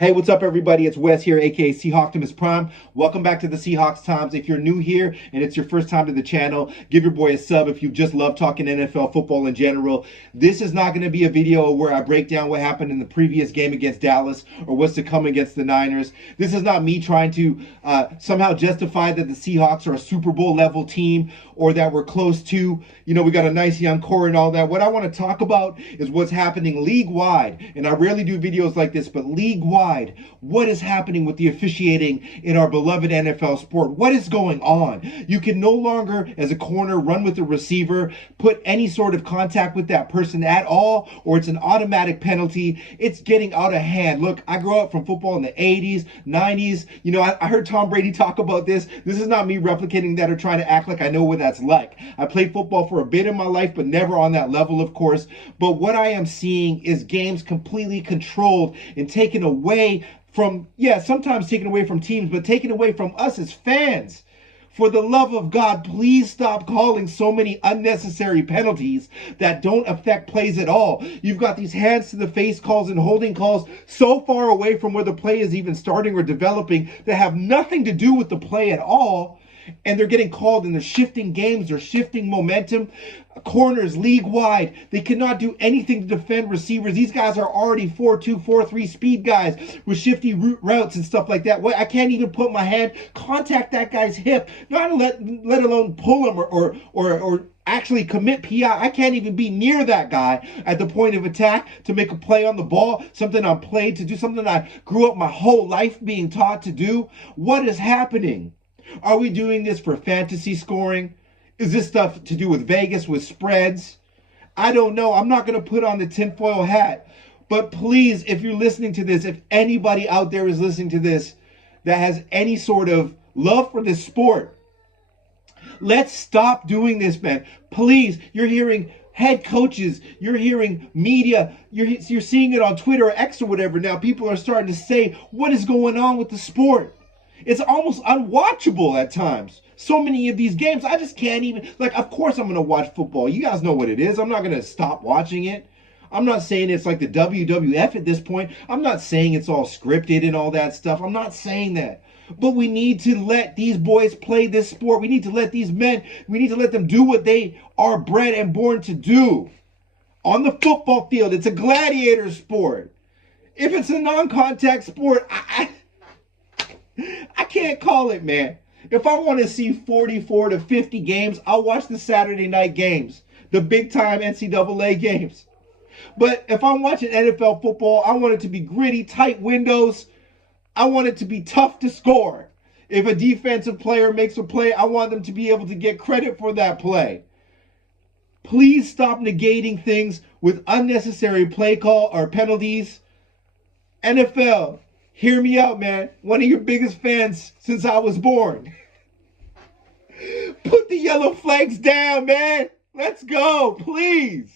Hey, what's up, everybody? It's Wes here, aka Seahawks Prime. Welcome back to the Seahawks Times. If you're new here and it's your first time to the channel, give your boy a sub if you just love talking NFL football in general. This is not going to be a video where I break down what happened in the previous game against Dallas or what's to come against the Niners. This is not me trying to somehow justify that the Seahawks are a Super Bowl level team or that we're close to. You know, we got a nice young core and all that. What I want to talk about is what's happening league-wide. And I rarely do videos like this, but league-wide. What is happening with the officiating in our beloved NFL sport? What is going on? You can no longer, as a corner, run with the receiver, put any sort of contact with that person at all, or it's an automatic penalty. It's getting out of hand. Look, I grew up from football in the 80s, 90s. You know, I heard Tom Brady talk about this. This is not me replicating that or trying to act like I know what that's like. I played football for a bit in my life, but never on that level, of course. But what I am seeing is games completely controlled and taken away from, sometimes taken away from teams, but taken away from us as fans. For the love of God, please stop calling so many unnecessary penalties that don't affect plays at all. You've got these hands to the face calls and holding calls so far away from where the play is even starting or developing that have nothing to do with the play at all. And they're getting called and they're shifting games, they're shifting momentum. Corners league-wide, they cannot do anything to defend receivers. These guys are already 4-2, 4-3 speed guys with shifty routes and stuff like that. I can't even put my hand, contact that guy's hip, not let alone pull him or actually commit PI. I can't even be near that guy at the point of attack to make a play on the ball, something I'm played to do, something I grew up my whole life being taught to do. What is happening? Are we doing this for fantasy scoring? Is this stuff to do with Vegas, with spreads? I don't know. I'm not going to put on the tinfoil hat. But please, if you're listening to this, if anybody out there is listening to this that has any sort of love for this sport, let's stop doing this, man. Please, you're hearing head coaches, you're hearing media, you're seeing it on Twitter or X or whatever now. People are starting to say, what is going on with the sport? It's almost unwatchable at times. So many of these games, I just can't even, of course I'm going to watch football. You guys know what it is. I'm not going to stop watching it. I'm not saying it's like the WWF at this point. I'm not saying it's all scripted and all that stuff. I'm not saying that. But we need to let these boys play this sport. We need to let these men, we need to let them do what they are bred and born to do. On the football field, it's a gladiator sport. If it's a non-contact sport, I can't call it, man. If I want to see 44 to 50 games, I'll watch the Saturday night games, the big-time NCAA games. But if I'm watching NFL football, I want it to be gritty, tight windows. I want it to be tough to score. If a defensive player makes a play, I want them to be able to get credit for that play. Please stop negating things with unnecessary play call or penalties. NFL, hear me out, man. One of your biggest fans since I was born. Put the yellow flags down, man. Let's go, please.